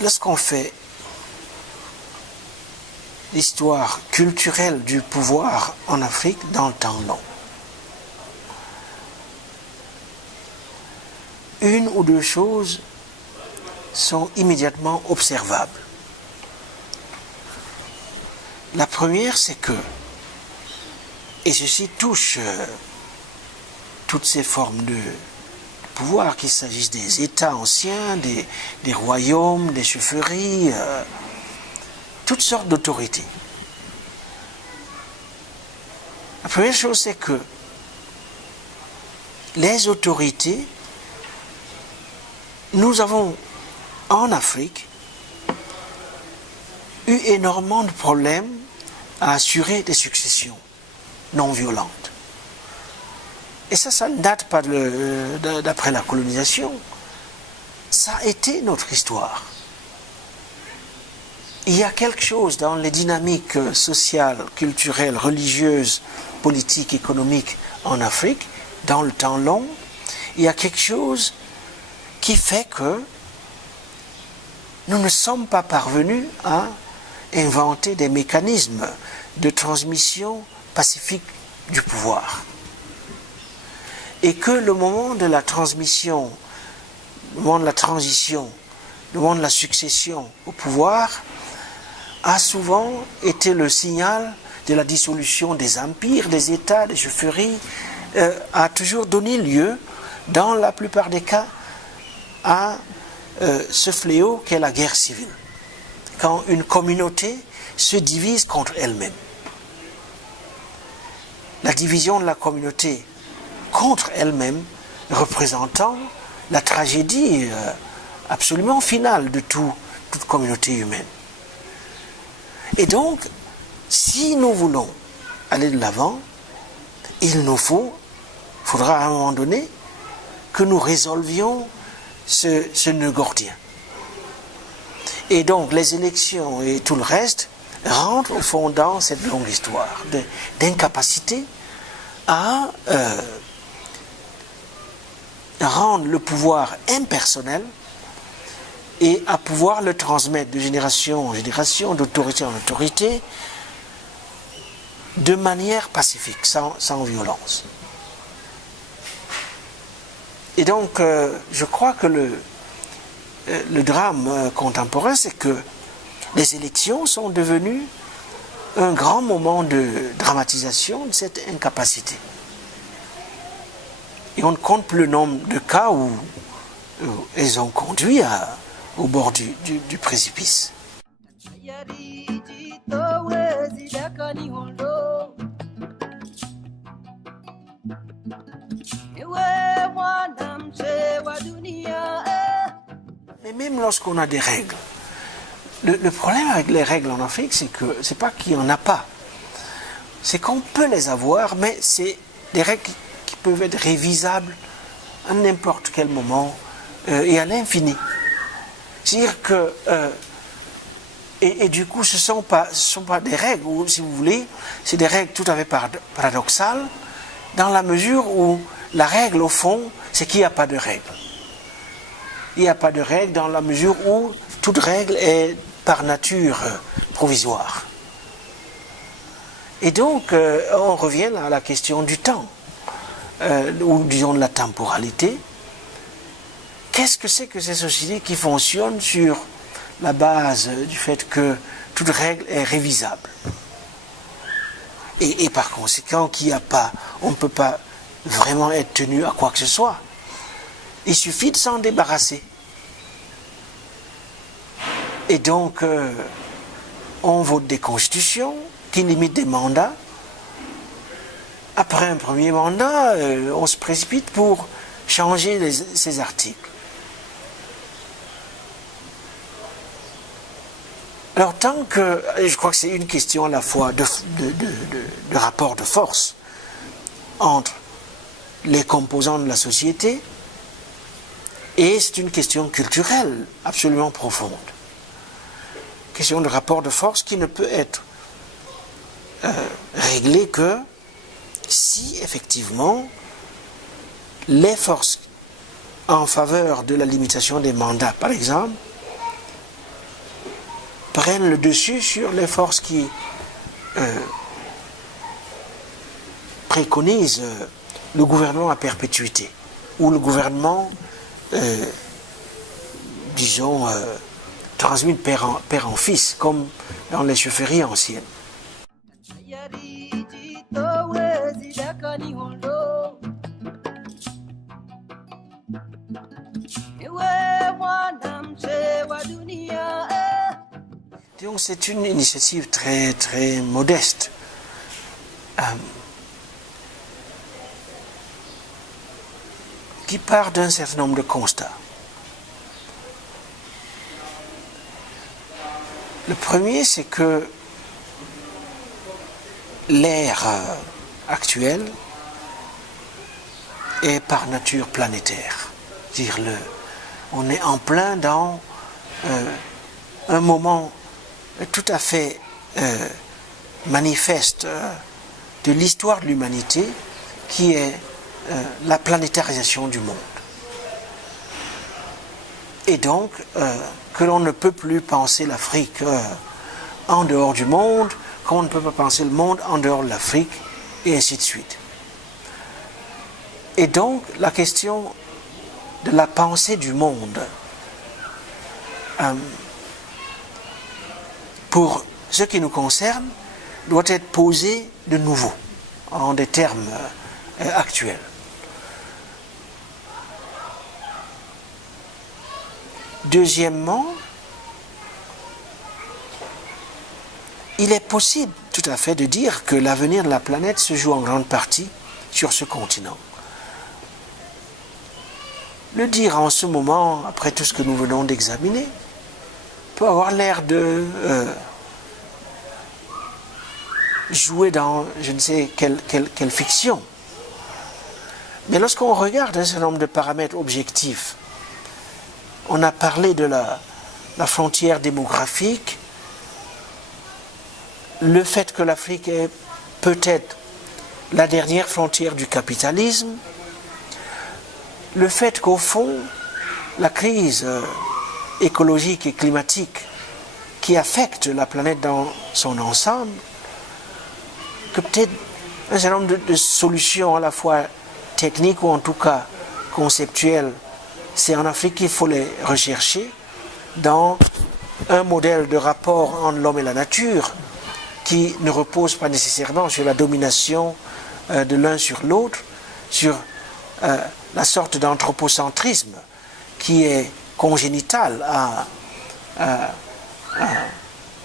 Lorsqu'on fait l'histoire culturelle du pouvoir en Afrique dans le temps long, une ou deux choses sont immédiatement observables. La première, c'est que, et ceci touche toutes ces formes de pouvoir, qu'il s'agisse des États anciens, des royaumes, des chefferies, toutes sortes d'autorités. La première chose, c'est que les autorités, nous avons en Afrique eu énormément de problèmes à assurer des successions non violentes. Et ça ne date pas d'après la colonisation. Ça a été notre histoire. Il y a quelque chose dans les dynamiques sociales, culturelles, religieuses, politiques, économiques en Afrique, dans le temps long, il y a quelque chose qui fait que nous ne sommes pas parvenus à inventer des mécanismes de transmission pacifique du pouvoir. Et que le moment de la transmission, le moment de la transition, le moment de la succession au pouvoir a souvent été le signal de la dissolution des empires, des États, des chefferies, a toujours donné lieu, dans la plupart des cas, à ce fléau qu'est la guerre civile. Quand une communauté se divise contre elle-même. La division de la communauté contre elle-même représentant la tragédie absolument finale de toute communauté humaine. Et donc, si nous voulons aller de l'avant, il nous faudra à un moment donné que nous résolvions ce nœud gordien. Et donc les élections et tout le reste rentrent au fond dans cette longue histoire d'incapacité à rendre le pouvoir impersonnel et à pouvoir le transmettre de génération en génération, d'autorité en autorité, de manière pacifique, sans violence. Et donc, je crois que le drame contemporain, c'est que les élections sont devenues un grand moment de dramatisation de cette incapacité. Et on ne compte plus le nombre de cas où elles ont conduit au bord du précipice. Mais même lorsqu'on a des règles, le problème avec les règles en Afrique, c'est que c'est pas qu'il n'y en a pas. C'est qu'on peut les avoir, mais c'est des règles qui peuvent être révisables à n'importe quel moment et à l'infini. C'est-à-dire que et du coup, ce ne sont pas des règles, ou si vous voulez, c'est des règles tout à fait paradoxales, dans la mesure où la règle, au fond, c'est qu'il n'y a pas de règle. Il n'y a pas de règle dans la mesure où toute règle est par nature provisoire. Et donc, on revient à la question du temps, ou disons de la temporalité. Qu'est-ce que c'est que ces sociétés qui fonctionnent sur la base du fait que toute règle est révisable? Et par conséquent, on ne peut pas vraiment être tenu à quoi que ce soit. Il suffit de s'en débarrasser. Et donc, on vote des constitutions qui limitent des mandats. Après un premier mandat, on se précipite pour changer ces articles. Alors tant que, et je crois que c'est une question à la fois de rapport de force entre les composants de la société, et c'est une question culturelle absolument profonde. Question de rapport de force qui ne peut être réglée que si effectivement les forces en faveur de la limitation des mandats, par exemple, prennent le dessus sur les forces qui préconisent le gouvernement à perpétuité, ou le gouvernement, disons, transmis de père en fils, comme dans les chefferies anciennes. Donc c'est une initiative très très modeste. Qui part d'un certain nombre de constats. Le premier, c'est que l'ère actuelle est par nature planétaire. Dire-le, on est en plein dans un moment tout à fait manifeste de l'histoire de l'humanité qui est la planétarisation du monde. Et donc, que l'on ne peut plus penser l'Afrique en dehors du monde, qu'on ne peut pas penser le monde en dehors de l'Afrique, et ainsi de suite. Et donc, la question de la pensée du monde, pour ce qui nous concerne, doit être posée de nouveau, en des termes actuels. Deuxièmement, il est possible tout à fait de dire que l'avenir de la planète se joue en grande partie sur ce continent. Le dire en ce moment, après tout ce que nous venons d'examiner, peut avoir l'air de jouer dans je ne sais quelle fiction. Mais lorsqu'on regarde un certain nombre de paramètres objectifs, on a parlé de la frontière démographique, le fait que l'Afrique est peut-être la dernière frontière du capitalisme, le fait qu'au fond, la crise écologique et climatique qui affecte la planète dans son ensemble, que peut-être un certain nombre de solutions à la fois techniques ou en tout cas conceptuelles, c'est en Afrique qu'il faut les rechercher dans un modèle de rapport entre l'homme et la nature qui ne repose pas nécessairement sur la domination de l'un sur l'autre, sur la sorte d'anthropocentrisme qui est congénital à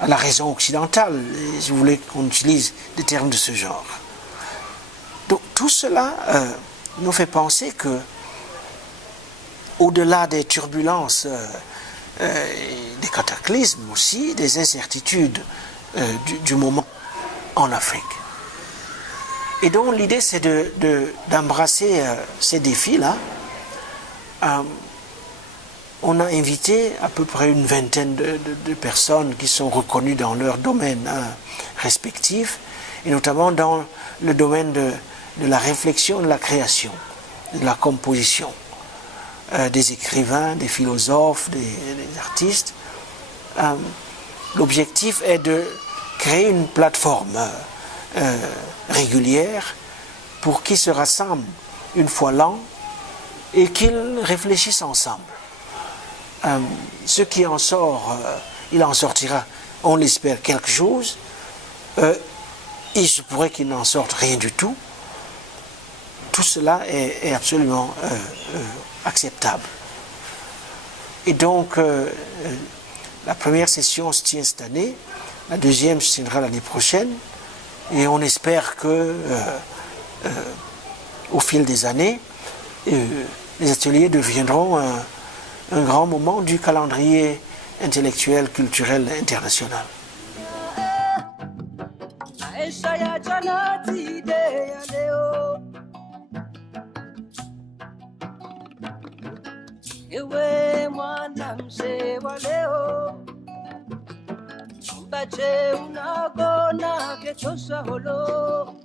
la raison occidentale, si vous voulez qu'on utilise des termes de ce genre. Donc tout cela nous fait penser que au-delà des turbulences, des cataclysmes aussi, des incertitudes du moment en Afrique. Et donc l'idée c'est d'embrasser ces défis-là. On a invité à peu près une vingtaine de personnes qui sont reconnues dans leur domaine respectif, et notamment dans le domaine de la réflexion, de la création, de la composition. Des écrivains, des philosophes, des artistes. L'objectif est de créer une plateforme régulière pour qu'ils se rassemblent une fois l'an et qu'ils réfléchissent ensemble. Ce qui en sort, il en sortira, on l'espère, quelque chose. Il se pourrait qu'il n'en sorte rien du tout. Tout cela est absolument acceptable. Et donc, la première session se tient cette année, la deuxième se tiendra l'année prochaine, et on espère que, au fil des années, les ateliers deviendront un grand moment du calendrier intellectuelle, culturelle internationale. Ewe mwana mzee wa leo, mbache unagona ketosha holo,